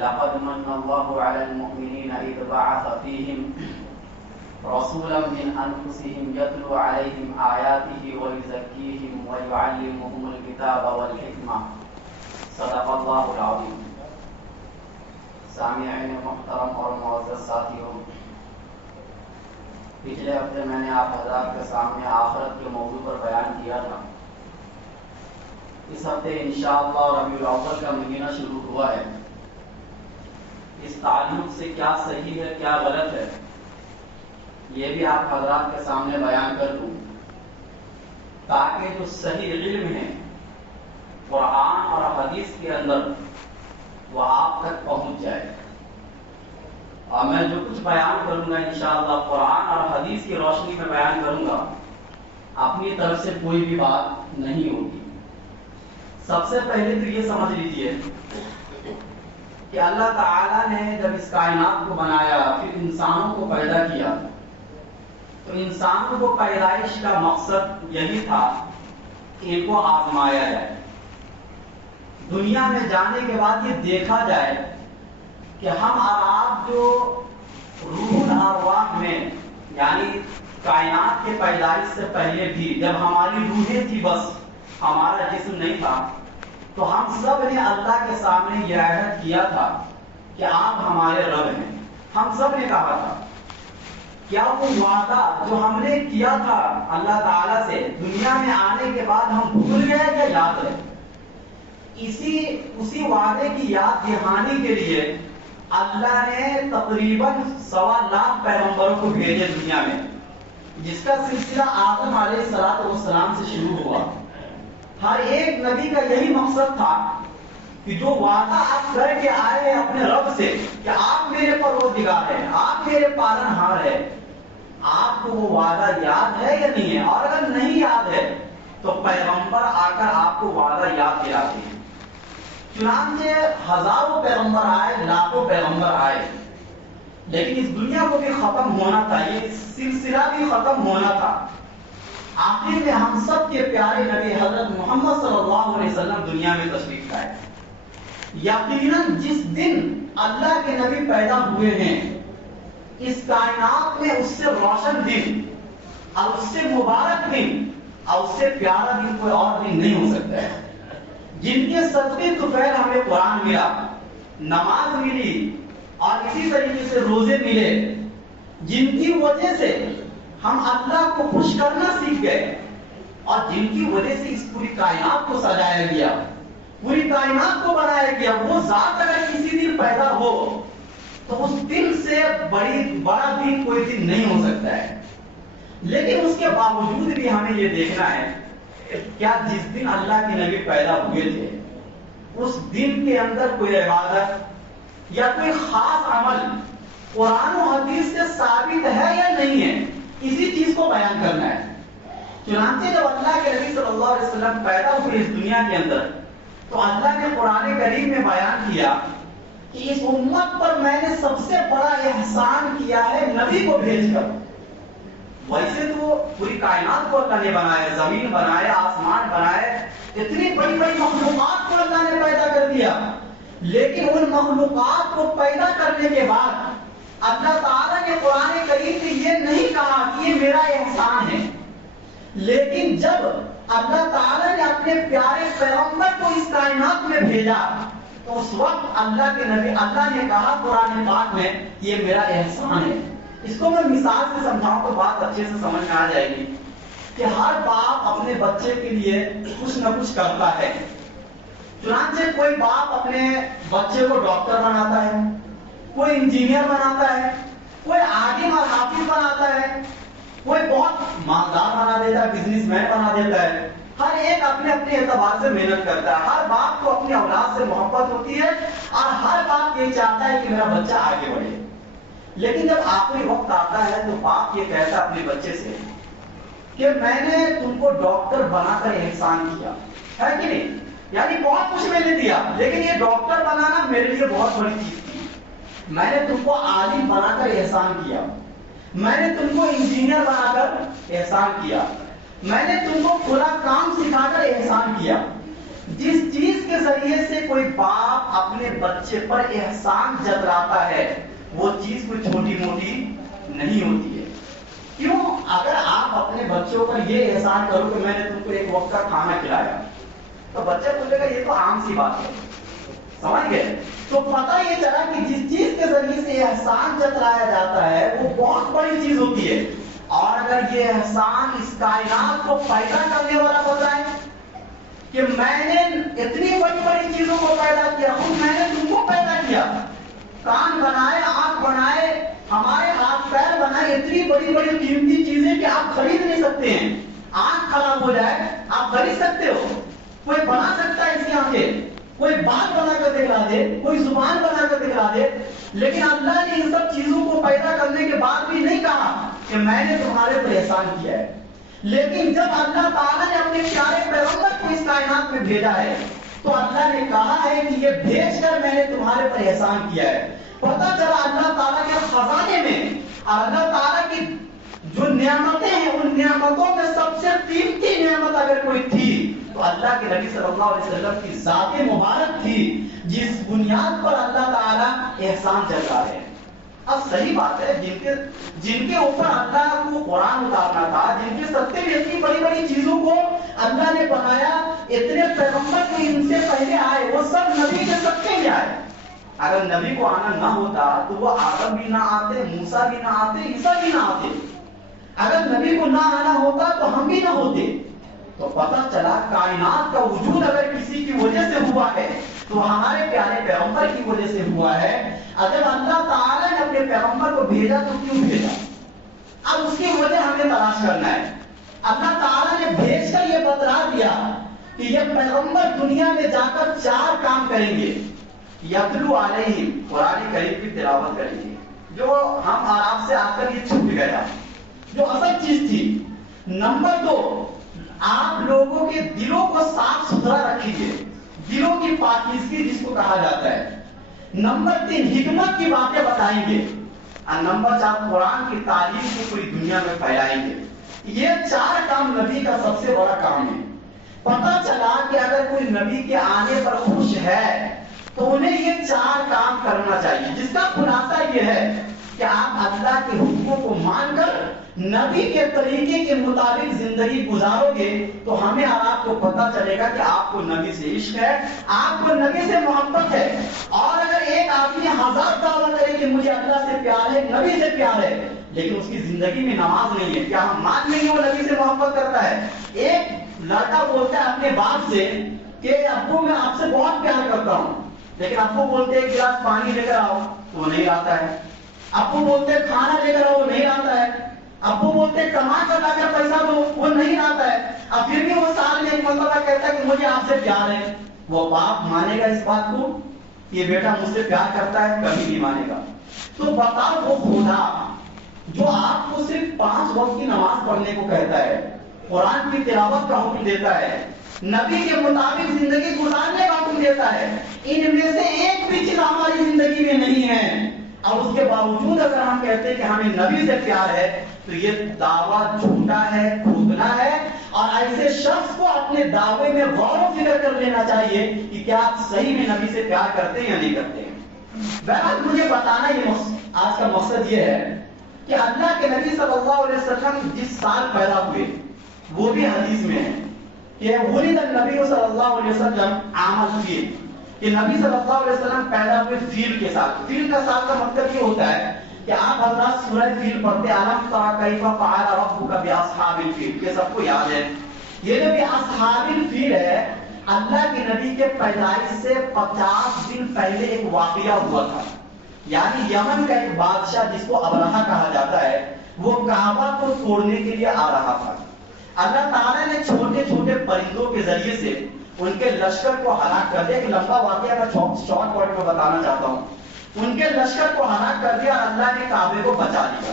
لقد من الله على المؤمنين إذ بعث فيهم رسولا من أنفسهم يتلو عليهم آياته ويزكيهم ويعلمهم الكتاب والحكمة صدق الله العظيم. سامعین محترم اور معزز ساتھیوں، پچھلے ہفتے میں نے آپ حضرات کے سامنے آخرت کے موضوع پر بیان کیا تھا. اس ہفتے انشاءاللہ ربیع الاول کا مہینہ شروع ہوا ہے. اس تعلق سے کیا صحیح ہے کیا غلط ہے یہ بھی آپ حضرات کے سامنے بیان کر دوں، تاکہ جو صحیح علم ہے قرآن اور حدیث کے اندر وہ آپ تک پہنچ جائے. اور میں جو کچھ بیان کروں گا انشاءاللہ قرآن اور حدیث کی روشنی میں بیان کروں گا، اپنی طرف سے کوئی بھی بات نہیں ہوگی. سب سے پہلے تو یہ سمجھ لیجئے کہ اللہ تعالیٰ نے جب اس کائنات کو بنایا، پھر انسانوں کو پیدا کیا، تو انسانوں کو پیدائش کا مقصد یہی تھا کہ ان کو آزمایا جائے. دنیا میں جانے کے بعد یہ دیکھا جائے کہ ہم اور آپ جو روح الارواح میں، یعنی کائنات کے پیدائش سے پہلے بھی جب ہماری روحیں تھی، بس ہمارا جسم نہیں تھا، تو ہم سب نے اللہ کے سامنے یہ عہد کیا تھا کہ آپ ہمارے رب ہیں. ہم سب نے کہا تھا. کیا وہ وعدہ جو ہم نے کیا تھا اللہ تعالیٰ سے دنیا میں آنے کے بعد ہم بھول گئے یا یاد ہے؟ اسی وعدے کی یاد دہانی کے لیے اللہ نے تقریباً 1.25 لاکھ پیغمبروں کو بھیجے دنیا میں، جس کا سلسلہ آدم علیہ السلام سے شروع ہوا. ہر ایک نبی کا یہی مقصد تھا کہ جو وعدہ آپ کر کے آئے ہیں اپنے رب سے کہ آپ میرے پروردگار ہیں، آپ میرے پالنہار ہیں، آپ کو وہ وعدہ یاد ہے یا نہیں ہے؟ اور اگر نہیں یاد ہے تو پیغمبر آ کر آپ کو وعدہ یاد دلاتے ہیں. چنانچہ ہزاروں پیغمبر آئے، لاکھوں پیغمبر آئے، لیکن اس دنیا کو بھی ختم ہونا تھا، یہ سلسلہ بھی ختم ہونا تھا. آخر میں ہم سب کے پیارے نبی حضرت محمد صلی اللہ علیہ وسلم دنیا میں تشریف لائے. یقیناً جس دن اللہ کے نبی پیدا ہوئے ہیں، اس کائنات میں اس سے روشن دن اور اس سے مبارک دن اور اس سے پیارا دن کوئی اور دن نہیں ہو سکتا ہے. جن کے صدقے طفیل ہمیں قرآن ملا، نماز ملی اور اسی طریقے سے روزے ملے، جن کی وجہ سے ہم اللہ کو خوش کرنا سیکھ گئے، اور جن کی وجہ سے اس پوری کائنات کو سجایا گیا، پوری کائنات کو بنایا گیا، وہ ذات اگر کسی دن پیدا ہو تو اس دن سے بڑا دن کوئی دن نہیں ہو سکتا ہے. لیکن اس کے باوجود بھی ہمیں یہ دیکھنا ہے کیا جس دن اللہ کے نبی پیدا ہوئے تھے اس دن کے اندر کوئی عبادت یا کوئی خاص عمل قرآن و حدیث سے ثابت ہے یا نہیں ہے، اسی چیز کو بیان کرنا ہے. چنانچہ جب اللہ کے نبی صلی اللہ علیہ وسلم پیدا ہوئے اس دنیا کے اندر، تو اللہ نے قرآن کریم میں بیان کیا کہ اس امت پر میں نے سب سے بڑا احسان کیا ہے نبی کو بھیج کر. ویسے تو پوری کائنات کو اللہ نے بنایا، زمین بنائے، آسمان بنائے، اتنی بڑی بڑی مخلوقات کو اللہ نے پیدا کر دیا، لیکن ان مخلوقات کو پیدا کرنے کے بعد اللہ تعالیٰ نے قرآن کریم میں یہ نہیں کہا کہ یہ میرا احسان ہے. لیکن جب اللہ تعالیٰ نے اپنے پیارے پیغمبر کو اس کائنات میں بھیجا تو اس وقت اللہ کے نبی اللہ نے کہا قرآن پاک میں یہ میرا احسان ہے. اس کو میں مثال سے سمجھاؤں تو بات اچھے سے سمجھ میں آ جائے گی کہ ہر باپ اپنے بچے کے لیے کچھ نہ کچھ کرتا ہے. چنانچہ کوئی باپ اپنے بچے کو ڈاکٹر بناتا ہے، کوئی انجینئر بناتا ہے، کوئی عالم اور حافظ بناتا ہے، کوئی بہت مالدار بنا دیتا ہے، بزنس مین بنا دیتا ہے. ہر ایک اپنے اپنے اعتبار سے محنت کرتا ہے. ہر باپ کو اپنی اولاد سے محبت ہوتی ہے اور ہر باپ یہ چاہتا ہے کہ میرا بچہ آگے بڑھے. لیکن جب آخری وقت آتا ہے تو باپ یہ کہتا ہے اپنے بچے سے کہ میں نے تم کو ڈاکٹر بنا کر احسان کیا ہے کہ نہیں، یعنی بہت کچھ میں نے دیا، لیکن یہ ڈاکٹر بنانا میرے لیے بہت بڑی چیز تھی. میں نے تم کو عالم بنا کر احسان کیا، میں نے تم کو انجینئر بنا کر احسان کیا، میں نے تم کو کھلا کام سکھا کر احسان کیا. جس چیز کے ذریعے سے کوئی باپ اپنے بچے پر احسان جتلاتا ہے وہ چیز کوئی چھوٹی موٹی نہیں ہوتی ہے. کیوں؟ اگر آپ اپنے بچوں پر یہ احسان کرو کہ میں نے تم کو ایک وقت کا کھانا کھلایا تو بچہ بولے گا یہ تو عام سی بات ہے. سمجھ گئے؟ تو پتہ یہ چلا کہ جس چیز کے ذریعے سے احسان جتلایا جاتا ہے وہ بہت بڑی چیز ہوتی ہے. اور اگر یہ احسان اس کائنات کو پیدا کرنے والا بتائے کہ میں نے اتنی بڑی بڑی چیزوں کو پیدا کیا، خود میں نے تم کو پیدا کیا، کان بنائے، آنکھ بنائے، ہمارے ہاتھ پیر بنائے، اتنی بڑی بڑی قیمتی چیزیں کہ آپ خرید نہیں سکتے ہیں. آنکھ خراب ہو جائے آپ خرید سکتے ہو؟ کوئی بنا سکتا ہے اس کی آنکھیں؟ کوئی بات بنا کر دکھلا دے، کوئی زبان بنا کر دکھلا دے. لیکن اللہ نے ان سب چیزوں کو پیدا کرنے کے بعد بھی نہیں کہا کہ میں نے تمہارے پر احسان کیا ہے. لیکن جب اللہ تعالیٰ نے اپنے پیارے پیغمبر کو اس کائنات میں بھیجا ہے تو اللہ نے کہا ہے کہ یہ بھیج کر میں نے تمہارے پر احسان کیا ہے. پتہ چلا اللہ تعالیٰ کے خزانے میں اللہ تعالیٰ کی جو نعمتیں ہیں ان نعمتوں میں سب سے قیمتی نعمت اگر کوئی تھی تو اللہ کے نبی صلی اللہ علیہ وسلم کی ذات مبارک تھی جس بنیاد پر اللہ تعالیٰ احسان جتا ہے. اب صحیح بات ہے جن کے اوپر اللہ کو قرآن اتارنا تھا، جن کے سطح میں اتنی بڑی بڑی چیزوں کو اللہ نے بنایا، اتنے پیغمبر جو ان سے پہلے آئے وہ سب نبی کے سطح میں آئے. اگر نبی کو آنا نہ ہوتا تو وہ آدم بھی نہ آتے، موسیٰ بھی نہ آتے، عیسیٰ بھی نہ آتے. اگر نبی کو نہ آنا ہوتا تو ہم بھی نہ ہوتے. تو پتہ چلا کائنات کا وجود اگر کسی کی وجہ سے ہوا ہے تو ہمارے پیارے پیغمبر کی وجہ سے ہوا ہے. جب اللہ تعالیٰ نے اپنے پیغمبر کو بھیجا تو کیوں بھیجا؟ اب اس کی وجہ ہمیں تلاش کرنا ہے. اللہ تعالیٰ نے بھیج کر یہ بتلا دیا کہ یہ پیغمبر دنیا میں جا کر 4 کام کریں گے. یتلو علیہم، قرآن کریم کی تلاوت کریں گے، جو ہم آرام سے آ کر یہ چھوٹ گیا جو اصل چیز تھی. نمبر 2، آپ لوگوں کے دلوں کو صاف ستھرا رکھیں گے، دلوں کی پاکیزگی جس کو کہا جاتا ہے. نمبر 3، حکمت کی باتیں بتائیں گے. اور نمبر 4، قرآن کی تعلیم کو پوری دنیا میں پھیلائیں گے. یہ 4 کام نبی کا سب سے بڑا کام ہے. پتہ چلا کہ اگر کوئی نبی کے آنے پر خوش ہے تو انہیں یہ 4 کام کرنا چاہیے، جس کا خلاصہ یہ ہے کہ آپ اللہ کے حکموں کو مان کر نبی کے طریقے کے مطابق زندگی گزارو گے تو ہمیں اور آپ کو پتہ چلے گا کہ آپ کو نبی سے عشق ہے، آپ کو نبی سے محبت ہے. اور اگر ایک آدمی 1000 دعویٰ کرے کہ مجھے اللہ سے پیار ہے، نبی سے پیار ہے، لیکن اس کی زندگی میں نماز نہیں ہے، کیا ہم مان لیں گے وہ نبی سے محبت کرتا ہے؟ ایک لڑکا بولتا ہے اپنے باپ سے کہ ابو میں آپ سے بہت پیار کرتا ہوں، لیکن ابو بولتے ایک گلاس پانی لے کر آؤ تو وہ نہیں لاتا ہے. ابو بولتے کھانا لے کر آؤ وہ نہیں لاتا ہے. ابو بولتے کما کر لا کر پیسہ دو وہ نہیں لاتا ہے. اب پھر بھی وہ سال میں ایک مرتبہ کہتا ہے کہ مجھے آپ سے پیار ہے. وہ باپ مانے گا اس بات کو یہ بیٹا مجھ سے پیار کرتا ہے؟ کبھی نہیں مانے گا. تو بتاؤ وہ خدا جو آپ کو صرف 5 وقت کی نماز پڑھنے کو کہتا ہے، قرآن کی تلاوت کا حکم دیتا ہے، نبی کے مطابق زندگی گزارنے کا حکم دیتا ہے، ان میں سے ایک بھی چیز ہماری زندگی میں نہیں ہے، اور اس کے باوجود اگر ہم کہتے ہیں کہ ہمیں نبی سے پیار ہے تو یہ دعویٰ جھوٹا ہے، کھوٹنا ہے. اور ایسے شخص کو اپنے دعوے میں غور و فکر کر لینا چاہیے کہ کیا آپ صحیح میں نبی سے پیار کرتے ہیں یا نہیں کرتے ہیں. بہرحال مجھے بتانا یہ آج کا مقصد یہ ہے کہ اللہ کے نبی صلی اللہ علیہ وسلم جس سال پیدا ہوئے وہ بھی حدیث میں ہے کہ ولد النبی صلی اللہ علیہ وسلم عام الفیل، کہ نبی صلی اللہ علیہ وسلم پیدا ہوئے فیل کے ساتھ. فیل کا ساتھ کا مطلب یہ ہوتا ہے کہ آپ حضرات سورہ فیل پڑھتے علم تری کیف فعل ربک باصحاب الفیل، یہ سب کو یاد ہے. یہ جو بھی اصحاب الفیل ہے اللہ کے نبی کے پیدائش سے 50 دن پہلے ایک واقعہ ہوا تھا. یعنی یمن کا ایک بادشاہ جس کو ابرہہ کہا جاتا ہے وہ کعبہ کو توڑنے کے لیے آ رہا تھا. اللہ تعالیٰ نے چھوٹے چھوٹے پرندوں کے ذریعے سے ان کے لشکر کو ہلاک کر دیا. ایک لمبا واقعہ کا شارٹ پوائنٹ میں بتانا چاہتا ہوں. ان کے لشکر کو ہلاک کر دیا اور اللہ نے کعبے کو بچا لیا.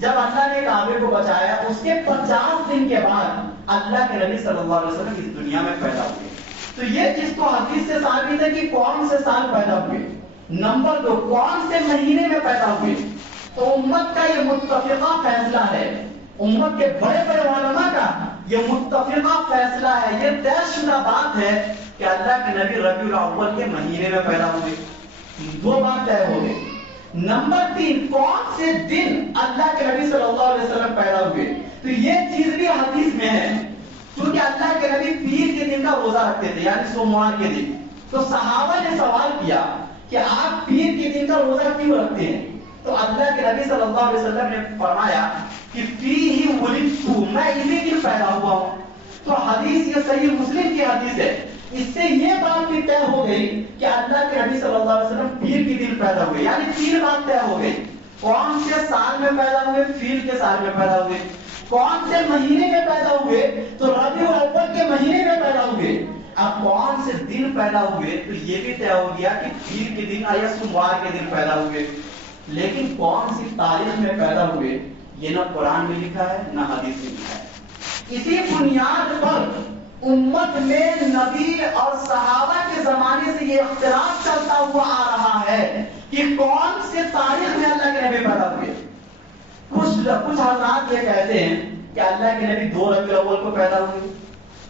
جب اللہ نے کعبے کو بچایا اس کے 50 دن کے بعد اللہ کے نبی صلی اللہ علیہ وسلم اس دنیا میں پیدا ہوئے. تو یہ چیز تو حدیث سے ثابت ہے کہ کون سے سال پیدا ہوئے. نمبر 2، کون سے مہینے میں پیدا ہوئے. تو امت کا یہ متفقہ فیصلہ ہے، امت کے بڑے بڑے علماء کا یہ متفقہ فیصلہ ہے، یہ طے شدہ بات ہے کہ اللہ کے نبی ربیع الاول کے مہینے میں پیدا ہوئے، دو بات طے ہو گئی۔ نمبر 3، کون سے دن اللہ کے نبی صلی اللہ علیہ وسلم پیدا ہوئے، تو یہ چیز بھی حدیث میں ہے، کیونکہ اللہ کے نبی پیر کے دن کا روزہ رکھتے تھے، یعنی سوموار کے دن۔ تو صحابہ نے سوال کیا کہ آپ پیر کے دن کا روزہ کیوں رکھتے ہیں؟ تو اللہ کے نبی صلی اللہ علیہ وسلم نے فرمایا کہ فیہ ولدت، میں اسی دن پیدا ہوا ہوں۔ تو حدیث یہ صحیح مسلم کی حدیث ہے، اس سے یہ بات بھی طے ہو گئی کہ اللہ کے نبی صلی اللہ علیہ وسلم پیر کے دن پیدا ہوئے، یعنی 3 بات طے ہو گئی۔ کون سے سال میں پیدا ہوئے؟ فیل کے سال میں پیدا ہوئے۔ کون سے مہینے میں پیدا ہوئے؟ تو ربیع الاول کے مہینے میں پیدا ہوئے۔ اب کون سے دن پیدا ہوئے؟ تو یہ بھی طے ہو گیا کہ پیر کے دن یا سوموار کے دن پیدا ہوئے، لیکن کون سی تاریخ میں پیدا ہوئے یہ نہ قرآن میں لکھا ہے نہ حدیث میں لکھا ہے۔ اسی بنیاد پر امت میں نبی اور صحابہ کے زمانے سے یہ اختلاف چلتا ہوا آ رہا ہے کہ کون سے تاریخ میں اللہ کے نبی پیدا ہوئے۔ کچھ حضرات یہ کہتے ہیں کہ اللہ کے نبی 2 ربیع الاول کو پیدا ہوئے،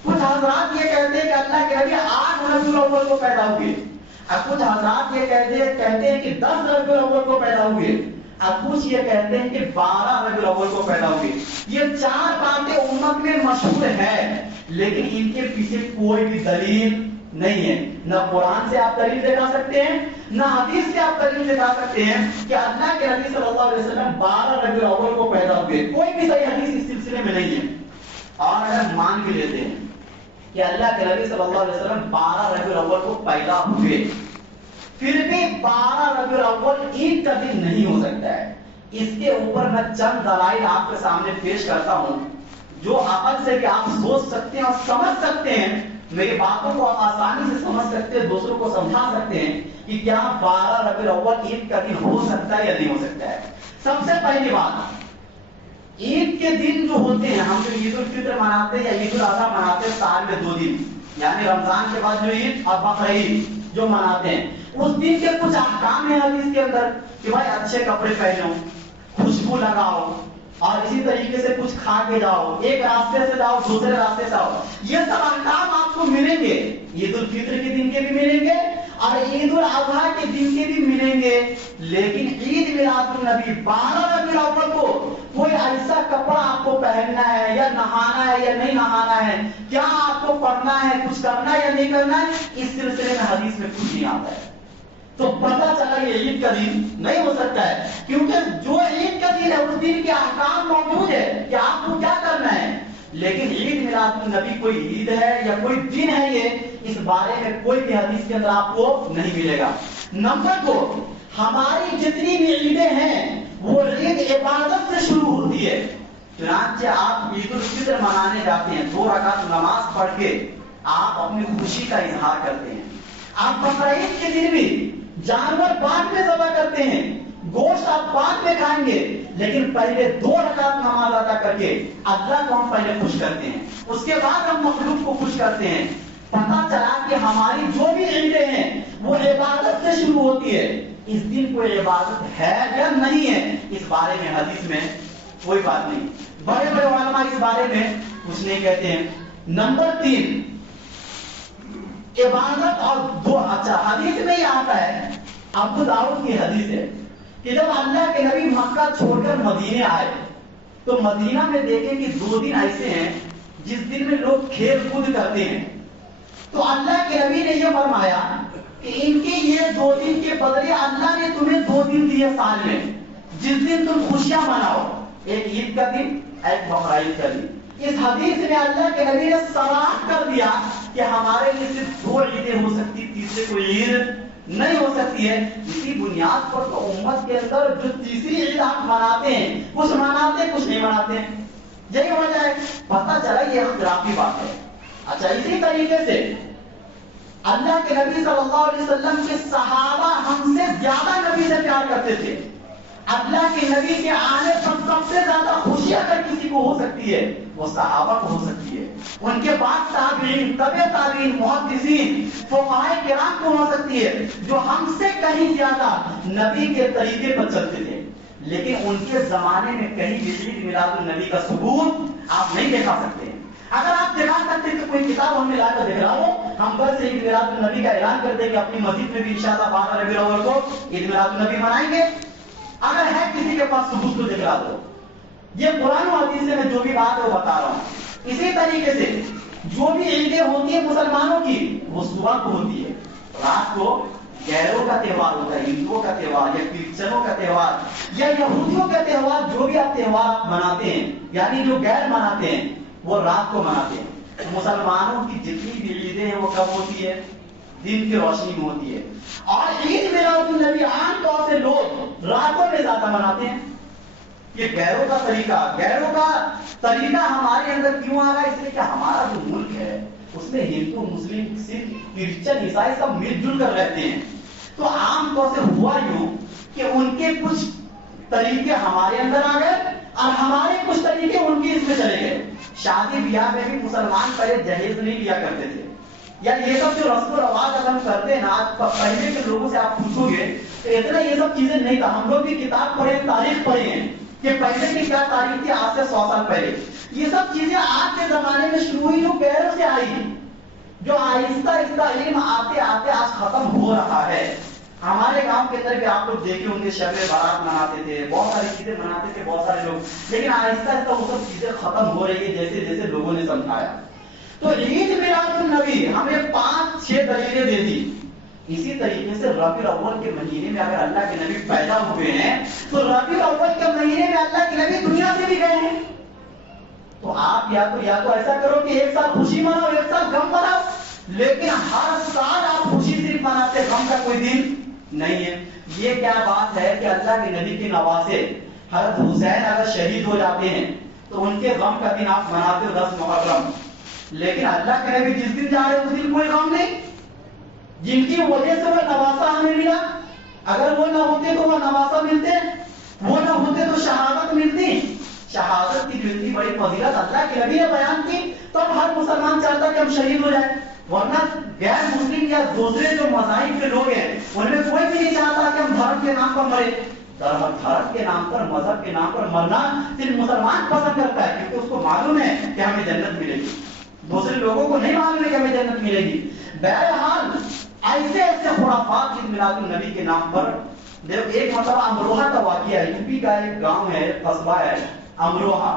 کچھ حضرات یہ کہتے ہیں کہ اللہ کے نبی 8 ربیع الاول کو پیدا ہوئے، اب کچھ حضرات یہ کہتے ہیں کہ 10 ربیع الاول کو پیدا ہوئے، اب کچھ یہ کہتے ہیں کہ 12 ربیع الاول کو پیدا ہوئے۔ یہ 4 باتیں امت میں مشہور ہے، لیکن ان کے پیچھے کوئی بھی دلیل نہیں ہے۔ نہ قرآن سے آپ دلیل دکھا سکتے ہیں، نہ حدیث سے آپ دلیل دکھا سکتے ہیں کہ اللہ کے نبی صلی اللہ علیہ وسلم 12 ربیع الاول کو پیدا ہوئے۔ کوئی بھی صحیح حدیث اس سلسلے میں نہیں ہے۔ اور اگر مان بھی لیتے ہیں کہ اللہ کے نبی صلی اللہ علیہ وسلم 12 ربیع الاول کو پیدا ہوئے، پھر بھی 12 ربیع الاول عید کا دن نہیں ہو سکتا ہے۔ اس کے اوپر میں چند دلائل آپ کے سامنے پیش کرتا ہوں، جو عقل سے کہ آپ سوچ سکتے ہیں اور سمجھ سکتے ہیں، میری باتوں کو آپ آسانی سے سمجھ سکتے ہیں، دوسروں کو سمجھا سکتے ہیں کہ کیا 12 ربیع الاول عید کا دن ہو سکتا ہے یا نہیں ہو سکتا ہے۔ سب سے پہلی بات، عید کے دن جو ہوتے ہیں، ہم جو عید الفطر مناتے ہیں یا عید الاضحیٰ مناتے ہیں سال میں 2 دن، یعنی رمضان کے بعد جو عید اور بقرعید جو مناتے ہیں، اس دن کے کچھ احکام ہیں حدیث کے اندر کہ بھائی اچھے کپڑے پہنو، خوشبو لگاؤ، اور اسی طریقے سے کچھ کھا کے جاؤ، ایک راستے سے جاؤ دوسرے راستے سے آؤ۔ یہ سب احکام آپ کو ملیں گے، عید الفطر کے دن کے بھی ملیں گے اور عید الاضحیٰ کے دن کے بھی ملیں گے، لیکن عید میلاد النبی 12 ربیع الاول کو کوئی ایسا کپڑا آپ کو پہننا ہے یا نہانا ہے یا نہیں نہانا ہے، کیا آپ کو پڑھنا ہے، کچھ کرنا ہے یا نہیں کرنا ہے، اس سلسلے میں حدیث میں کچھ نہیں آتا ہے۔ تو پتہ چلا یہ عید کا دن نہیں ہو سکتا ہے، کیونکہ جو عید کا دن ہے اس دن کے احکام موجود ہے کہ آپ کو کیا کرنا ہے، لیکن عید میلاد النبی کوئی عید ہے یا کوئی دن ہے، یہ اس بارے میں کوئی بھی حدیث کے اندر آپ کو نہیں ملے گا۔ نمبر 2، ہماری جتنی بھی عیدیں ہیں وہ عید عبادت سے شروع ہوتی ہے، چنانچہ آپ عید الفطر منانے جاتے ہیں، 2 رکعت نماز پڑھ کے آپ اپنی خوشی کا اظہار کرتے ہیں۔ آپ بقرعید کے دن بھی جانور بعد میں ذبح کرتے ہیں، گوشت آپ بعد میں کھائیں گے، لیکن پہلے 2 رکعت نماز ادا کر کے اللہ کو ہم پہلے خوش کرتے ہیں، اس کے بعد ہم مخلوق کو خوش کرتے ہیں۔ پتہ چلا کہ ہماری جو بھی عیدیں ہیں وہ عبادت سے شروع ہوتی ہے، اس دن کوئی عبادت ہے یا نہیں ہے اس بارے میں حدیث میں کوئی بات نہیں، بڑے بڑے علماء اس بارے میں کچھ نہیں کہتے ہیں۔ نمبر 3، عبادت اور اچھا حدیث میں یہ آتا ہے، ابو داؤد کی حدیث ہے کہ جب اللہ کے نبی مکہ چھوڑ کر مدینے آئے تو مدینہ میں دیکھیں کہ 2 دن ایسے ہیں جس دن میں لوگ کھیل کود کرتے ہیں، تو اللہ کے نبی نے یہ فرمایا کہ ان کے یہ 2 دن کے بدلے اللہ نے تمہیں 2 دن دیے سال میں، جس دن تم خوشیاں مناؤ، ایک عید کا دن ایک بقرعید کا دن۔ اس حدیث میں اللہ کے نبی نے صراحت کر دیا کہ ہمارے لیے صرف 2 عیدیں ہو سکتی، تیسرے کوئی عید نہیں ہو سکتی ہے۔ اسی بنیاد پر تو امت کے اندر جو تیسری عید آپ مناتے ہیں، کچھ مناتے ہیں کچھ نہیں مناتے ہیں، یہی وجہ ہے۔ پتہ چلا یہ اختلافی بات ہے۔ اچھا، اسی طریقے سے اللہ کے نبی صلی اللہ علیہ وسلم کے صحابہ ہم سے زیادہ نبی سے پیار کرتے تھے۔ اللہ کے نبی کے آنے پر سب سے زیادہ خوشی اگر کسی کو ہو سکتی ہے وہ صحابہ کو ہو سکتی ہے، ان کے بعد تابعین، تبع تابعین، محدثین، فقہاء کرام کو ہو سکتی ہے، جو ہم سے کہیں زیادہ نبی کے طریقے پر چلتے تھے، لیکن ان کے زمانے میں کہیں بھی عید میلاد النبی کا ثبوت آپ نہیں دکھا سکتے ہیں۔ اگر آپ دکھا سکتے ہیں کہ کوئی کتاب ہمیں لا کر دکھا ہو، ہم بس عید میلاد النبی کا اعلان کر دیں کہ اپنی مسجد میں بھی انشاءاللہ 12 ربیع الاول کو عید میلاد النبی منائیں گے. اگر ہے کسی کے پاس ثبوت تو دکھا دو. یہ قرآن و حدیث سے میں جو بھی بات ہے وہ بتا رہا ہوں. اسی طریقے سے جو بھی عیدیں ہوتی ہیں مسلمانوں کی وہ صبح کو ہوتی ہے، رات کو غیروں کا تہوار ہوتا ہے، ہندوؤں کا تہوار یا کرسچنوں کا تہوار یا یہودیوں کا تہوار، جو بھی آپ تہوار مناتے ہیں یعنی جو غیر مناتے ہیں وہ رات کو مناتے ہیں. مسلمانوں کی جتنی بھی عیدیں ہیں وہ کب ہوتی ہے؟ دن کی روشنی میں ہوتی ہے. اور عید میلاد النبی عام طور سے لوگ راتوں میں زیادہ مناتے ہیں. یہ غیروں کا طریقہ ہمارے اندر کیوں آ رہا ہے؟ اس لیے کہ ہمارا جو ملک ہے اس میں ہندو مسلم سکھ کرسچن عیسائی سب مل جل کر رہتے ہیں. تو عام طور سے ہوا یوں کہ ان کے کچھ طریقے ہمارے اندر آ گئے اور ہمارے کچھ طریقے ان کی اس میں چلے گئے. شادی بیاہ میں بھی مسلمان پہلے جہیز نہیں لیا کرتے تھے، یا یہ سب جو رسم و رواج اگر ہم کرتے ہیں نا، پہلے کے لوگوں سے آپ پوچھو گے تو اتنا یہ سب چیزیں نہیں تھا. ہم لوگ بھی کتاب پڑھے، تاریخ پڑھے ہیں کہ پہلے کی کیا تاریخ تھی آج سے 100 سال پہلے. یہ سب چیزیں آج کے زمانے میں شروع ہوئی جو غیروں سے آئی، جو آہستہ آہستہ علم آتے آتے آج ختم ہو رہا ہے. ہمارے گاؤں کے اندر بھی آپ لوگ دیکھے ہوں گے شب بارات مناتے تھے، بہت ساری چیزیں مناتے تھے بہت سارے لوگ، لیکن آہستہ آہستہ وہ سب چیزیں ختم ہو رہی ہے جیسے جیسے لوگوں نے سمجھایا. تو عید میلاد النبی ہمیں 5-6 دلیلیں دے دی. اسی طریقے سے ربیع الاول کے مہینے میں اگر اللہ کے نبی پیدا ہوئے ہیں تو ربیع الاول کے مہینے میں اللہ کے نبی دنیا سے بھی گئے ہیں. تو آپ یا تو ایسا کرو کہ ایک سال خوشی مناؤ ایک سال غم مناؤ، لیکن ہر سال آپ خوشی صرف مناتے، غم کا کوئی دن نہیں ہے. یہ کیا بات ہے کہ اللہ کے نبی کے نواسے حضرت حسین اگر شہید ہو جاتے ہیں تو ان کے غم کا دن آپ مناتے ہو 10 محرم، لیکن اللہ کے نبی جس دن جا رہے اس دن کوئی غم نہیں. جن کی وجہ سے وہ نواسا ہمیں ملا، اگر وہ نہ ہوتے تو وہ نواسا ملتے، وہ نہ ہوتے تو شہادت ملتی. شہادت کی جو اتنی بڑی فضیلت اللہ کے نبی نے بیان کی تو اب ہر مسلمان چاہتا کہ ہم شہید ہو جائیں. ورنہ غیر مسلم یا دوسرے جو مذاہب کے لوگ ہیں ان میں کوئی بھی نہیں چاہتا کہ ہم دھرم کے نام پر مرے. دھرم کے نام پر، مذہب کے نام پر مرنا صرف مسلمان پسند کرتا ہے، کیونکہ اس کو معلوم ہے کہ ہمیں جنت ملے گی. دوسرے لوگوں کو نہیں معلوم ہے کہ ہمیں جنت ملے گی. بہرحال ایسے ایسے خرافات عید میلاد النبی کے نام پر. دیکھو ایک مرتبہ امروہہ کا واقعہ ہے، یوپی کا ایک گاؤں ہے، قصبہ ہے امروہہ.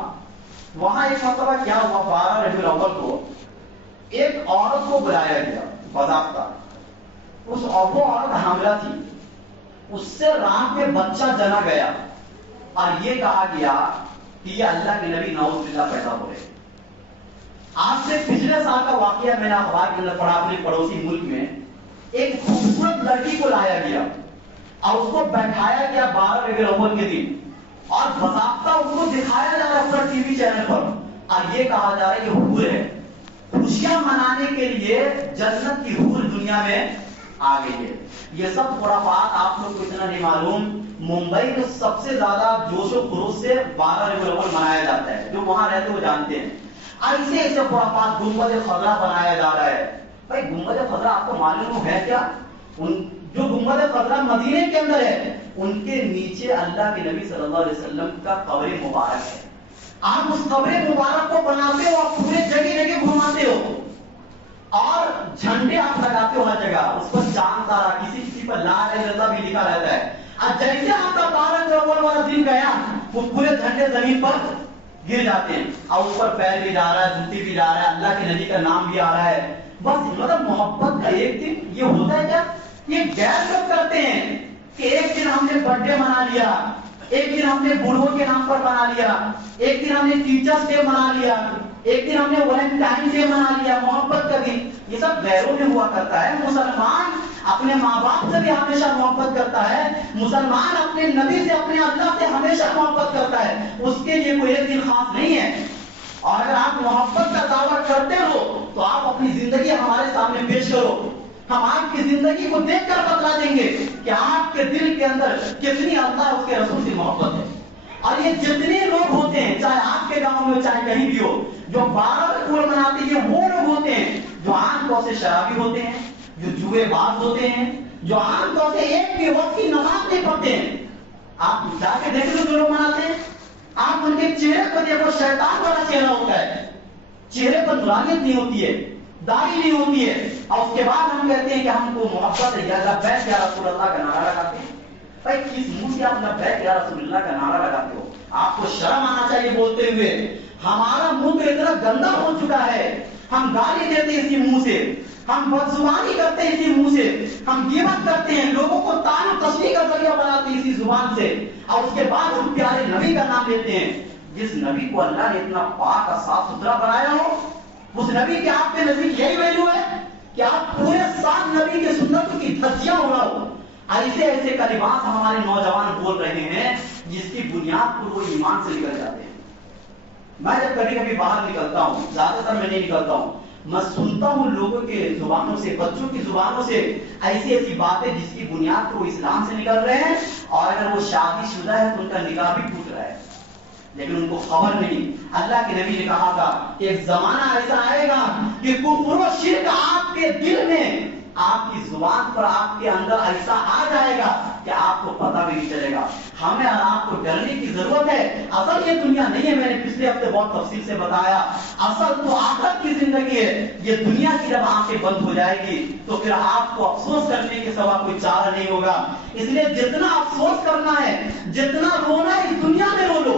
وہاں ایک مرتبہ کیا ہوا، 12 ربیع الاول کو ایک عورت کو بلایا گیا باضابطہ. وہ عورت حاملہ تھی، اس سے رات میں بچہ جنا گیا اور یہ کہا گیا کہ یہ اللہ کے نبی نعوذ باللہ پیدا ہو گئے. آج سے پچھلے سال کا واقعہ میں نے اخبار کے اندر پڑھا. اپنے پڑوسی ملک میں ایک خوبصورت لڑکی کو لایا گیا اور اس کو بیٹھایا گیا 12 ربیع الاول کے دن اور باضابطہ اس کو دکھایا جا رہا ہے ٹی وی چینل پر اور یہ کہا جا رہا ہے کہ حور ہے. خوشیاں منانے کے لیے جنت کی حور دنیا میں آ گئی ہے. یہ سب خرافات آپ لوگ کو اتنا نہیں معلوم. ممبئی میں سب سے زیادہ جوش و خروش سے 12 ربیع الاول منایا جاتا ہے، جو وہاں رہتے وہ جانتے ہیں. ایسے ایسے خرافات، گنبد خضرا بنایا جا رہا ہے. بھائی گنبد خضرا آپ کو معلوم ہے کیا؟ جو گنبد خضرا مدینے کے اندر ہے ان کے نیچے اللہ کے نبی صلی اللہ علیہ وسلم کا قبر مبارک ہے. آپ اس قبر مبارک کو بناتے ہو، آپ پورے جگہ جگہ گھماتے ہو اور جھنڈے آپ لگاتے ہو ہر جگہ. اس پر چاند تارا، کسی پر لا الہ الا اللہ بھی لکھا رہتا ہے. اور جیسے آپ کا 12 ربیع الاول والا دن گیا وہ پورے جھنڈے زمین پر گر جاتے ہیں اور اوپر پیر بھی جا رہا ہے، جوتی بھی جا رہا ہے، اللہ کے نبی کا نام بھی آ رہا ہے. بس مطلب محبت کا ایک دن یہ ہوتا ہے کیا؟ یہ غیر لوگ کرتے ہیں کہ ایک دن ہم نے برتھ ڈے منا لیا، ایک دن ہم نے بوڑھوں کے نام پر منا لیا، ایک دن ہم نے ٹیچرس ڈے منا لیا، ایک دن ہم نے ویلنٹائن ڈے منا لیا، محبت کا دن. یہ سب غیروں میں ہوا کرتا ہے. مسلمان اپنے ماں باپ سے بھی ہمیشہ محبت کرتا ہے، مسلمان اپنے نبی سے، اپنے اللہ سے ہمیشہ محبت کرتا ہے. اس کے لیے کوئی ایک دن خاص نہیں ہے. اور اگر آپ محبت کا دعویٰ کرتے ہو تو آپ اپنی زندگی ہمارے سامنے پیش کرو. ہم آپ کی زندگی کو دیکھ کر بتلا دیں گے کہ آپ کے دل کے اندر کتنی اللہ اس کے رسول سے محبت ہے. اور یہ جتنے لوگ ہوتے ہیں چاہے آپ کے گاؤں میں چاہے کہیں بھی ہو جو 12 ربیع الاول مناتے ہیں، یہ وہ لوگ ہوتے ہیں جو عام طور سے شرابی ہوتے ہیں، جو جوئے باز ہوتے ہیں، جو عام طور سے ایک بھی وقت کی نماز نہیں پڑھتے ہیں. آپ جا کے دیکھ لو جو لوگ مناتے ہیں، آپ ان کے چہرے کو دیکھو، شیطان والا چہرہ ہوتا ہے. چہرے پر نورانیت نہیں ہوتی ہے، داڑھی نہیں ہوتی ہے، اور اس کے بعد ہم کہتے ہیں کہ ہم کو محبت ہے، یا لبیک یا رسول اللہ کا نعرہ لگاتے ہیں. بھائی کس منہ سے آپ لبیک یا رسول اللہ کا نعرہ لگاتے ہو؟ آپ کو شرم آنا چاہیے بولتے ہوئے. ہمارا منہ تو اتنا گندا ہو چکا ہے، ہم گالی دیتے ہیں اسی منہ سے، ہم بدزبانی کرتے ہیں اسی منہ سے، ہم غیبت کرتے ہیں، لوگوں کو طعن و تشویق کا ذریعہ بناتے ہیں اسی زبان سے، اور اس کے بعد ہم پیارے نبی کا نام لیتے ہیں. جس نبی کو اللہ نے اتنا پاک اور صاف ستھرا بنایا ہو، اس نبی کے آپ کے نزدیک یہی ویلو ہے کہ آپ پورے 7 نبی کے سنتوں کی دھجیاں اڑاؤ. ایسے ایسے کلمات ہمارے نوجوان بول رہے ہیں جس کی بنیاد پر وہ ایمان سے نکل جاتے ہیں. میں جب کبھی کبھی باہر نکلتا ہوں، زیادہ تر میں نہیں نکلتا ہوں، میں سنتا ہوں لوگوں کے زبانوں سے، بچوں کی زبانوں سے ایسی ایسی باتیں جس کی بنیاد پر وہ اسلام سے نکل رہے ہیں، اور اگر وہ شادی شدہ ہے تو ان کا نکاح بھی ٹوٹ رہا ہے، لیکن ان کو خبر نہیں. اللہ کے نبی نے کہا تھا کہ ایک زمانہ ایسا آئے گا کہ کفر و شرک آپ کے دل میں، آپ کی زبان پر، آپ کے اندر ایسا آ جائے گا کہ آپ کو پتہ بھی نہیں چلے گا. ہمیں اور آپ کو ڈرنے کی ضرورت ہے. اصل یہ دنیا نہیں ہے، میں نے پچھلے ہفتے بہت تفصیل سے بتایا، اصل تو آخرت کی زندگی ہے. یہ دنیا کی جب آنکھیں بند ہو جائے گی تو پھر آپ کو افسوس کرنے کے سوا کوئی چارہ نہیں ہوگا. اس لیے جتنا افسوس کرنا ہے، جتنا رونا ہے اس دنیا میں رو لو.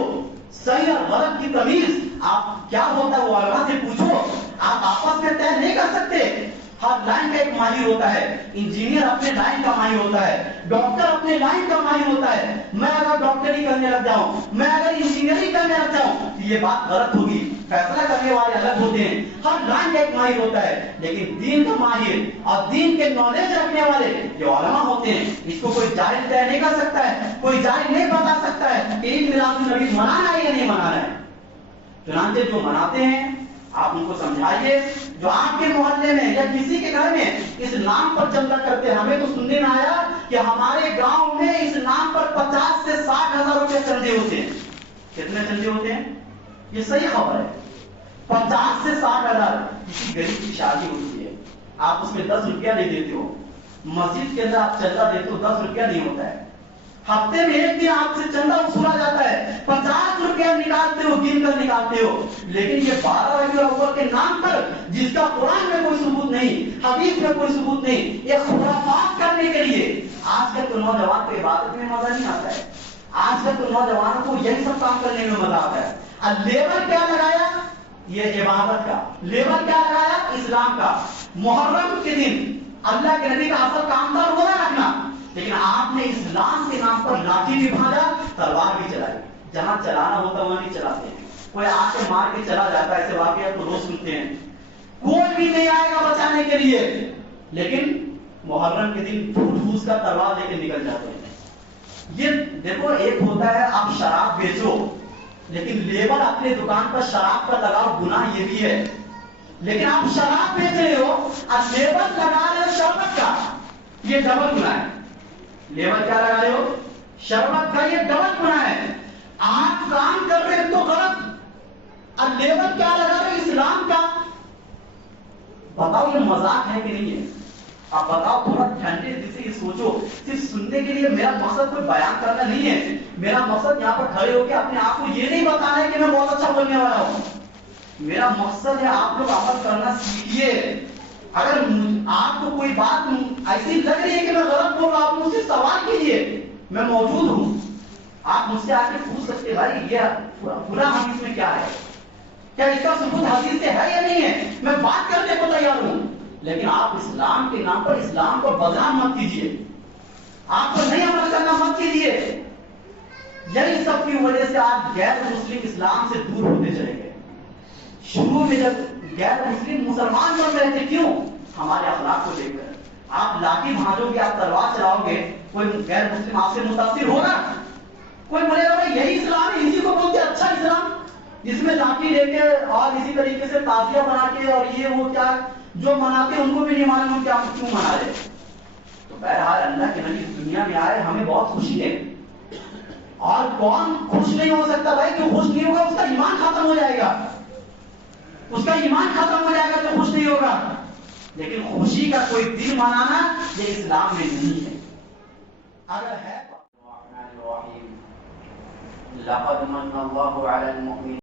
صحیح اور غلط کی تمیز آپ کیا ہوتا ہے وہ علماء سے پوچھو. آپ آپس میں طے نہیں کر سکتے. ہر لائن کا ایک ماہر ہوتا ہے، انجینئر اپنے لائن کا ماہر ہوتا ہے، ڈاکٹر اپنے لائن کا ماہر ہوتا ہے. میں اگر ڈاکٹری کرنے لگ جاؤں، میں اگر انجینئرنگ کرنے لگ جاؤں تو یہ بات غلط ہوگی. فیصلہ کرنے والے الگ ہوتے ہیں، ہر لائن کا ایک ماہر ہوتا ہے، لیکن دین کا ماہر اور دین کے نالج رکھنے والے جو علماء ہوتے ہیں، اس کو کوئی جاہل طے نہیں کر سکتا ہے، کوئی جاہل نہیں بتا سکتا ہے کہ عید میلاد النبی منانا ہے یا نہیں منانا ہے. چنانچہ جو مناتے ہیں آپ ان کو سمجھائیے. جو آپ کے محلے میں یا کسی کے گھر میں اس نام پر چندہ کرتے ہیں، ہمیں تو سننے میں آیا کہ ہمارے گاؤں میں اس نام پر 50 سے 60 ہزار روپے چندے ہوتے ہیں. کتنے چندے ہوتے ہیں؟ یہ صحیح خبر ہے. 50 سے 60 ہزار. کسی غریب کی شادی ہوتی ہے، آپ اس میں 10 روپیہ نہیں دیتے ہو. مسجد کے اندر آپ چندہ دیتے ہو، 10 روپیہ نہیں ہوتا ہے. ہفتے میں ایک دن آپ سے چندہ وصولا جاتا ہے، 50 روپیہ نکالتے ہو، گن کر نکالتے ہو. لیکن یہ 12 ربیع الاول کے نام پر جس کا قرآن میں کوئی ثبوت نہیں، حدیث میں کوئی ثبوت نہیں، یہ خرافات کرنے کے لیے آج کل تو نوجوان کو عبادت میں مزہ نہیں آتا ہے. آج کل تو نوجوانوں کو یہی سب کام کرنے میں مزہ آتا ہے. اب لیبل کیا لگایا؟ یہ عبادت کا. لیبل کیا لگایا؟ اسلام کا. محرم کے دن اللہ کے نبی کا اصل کام تھا روزہ رکھنا، لیکن آپ نے اسلام کے نام پر لاٹھی بھی بھاجا، تلوار بھی چلائی. جہاں چلانا ہوتا وہاں نہیں چلاتے ہیں. کوئی آ کے مار کے چلا جاتا ہے، ایسے واقعات تو روز سنتے ہیں. کوئی بھی نہیں آئے گا بچانے کے لیے، لیکن محرم کے دن پھوٹ پھوس کا تلوار لے کے نکل جاتے ہیں. یہ دیکھو، ایک ہوتا ہے آپ شراب بیچو، لیکن لیبل اپنے دکان پر شراب کا لگاؤ، گناہ یہ بھی ہے. لیکن آپ شراب بیچ رہے ہو اور لیبل لگا رہے ہو شربت کا، یہ ڈبل گناہ ہے. لیبل کیا لگا رہے ہو؟ شربت کا. یہ ڈبل گناہ ہے. آپ کام کر رہے تو غلط، اور لیبل کیا لگا رہے اسلام کا. بتاؤ یہ مذاق ہے کہ نہیں ہے؟ آپ بتاؤ تھوڑا ٹھنڈے دل سے یہ سوچو. صرف سننے کے لیے میرا مقصد کوئی بیان کرنا نہیں ہے. میرا مقصد یہاں پر کھڑے ہو کے اپنے آپ کو یہ نہیں بتانا ہے کہ میں بہت اچھا بولنے والا ہوں. میرا مقصد ہے آپ لوگ عمل کرنا سیکھیے. اگر آپ کو کوئی بات ایسی لگ رہی ہے کہ میں غلط بول رہا ہوں، آپ مجھ سے سوال کیجیے، میں موجود ہوں. آپ مجھ سے آ کے پوچھ سکتے بھائی یہ پورا حدیث میں کیا ہے، کیا اس کا ثبوت حدیث سے ہے یا نہیں ہے. میں بات کرنے کو تیار ہوں، لیکن آپ اسلام کے نام پر اسلام کو بدنام مت کیجیے. آپ کو نہیں عمل کرنا مت کیجیے. یہی سب کی وجہ سے آپ غیر مسلم اسلام سے دور ہوتے چلے گئے. شروع میں جب غیر مسلم مسلمان بن رہے تھے، کیوں؟ ہمارے اخلاق کو دیکھ کر. آپ لاٹھی بھاجو گے، آپ تلوار چلاؤ گے، کوئی غیر مسلم آپ سے متاثر ہوگا. کوئی بولے گا بھائی یہی اسلام ہے، اسی کو بولتے اچھا اسلام، جس میں لاٹھی لے کے اور اسی طریقے سے تازیہ بنا کے اور یہ وہ کیا جو مناتے ہیں ان کو بھی نہیں معلوم کہ آپ کیوں منا رہے. تو بہرحال اللہ کے نبی اس دنیا میں آئے، ہمیں بہت خوشی ہے. اور کون خوش نہیں ہو سکتا بھائی؟ جو خوش نہیں ہوگا اس کا ایمان ختم ہو جائے گا. اس کا ایمان ختم ہو جائے گا جو خوش نہیں ہوگا. لیکن خوشی کا کوئی دن منانا یہ اسلام میں نہیں ہے. اگر ہے لقد من اللہ علی المؤمنین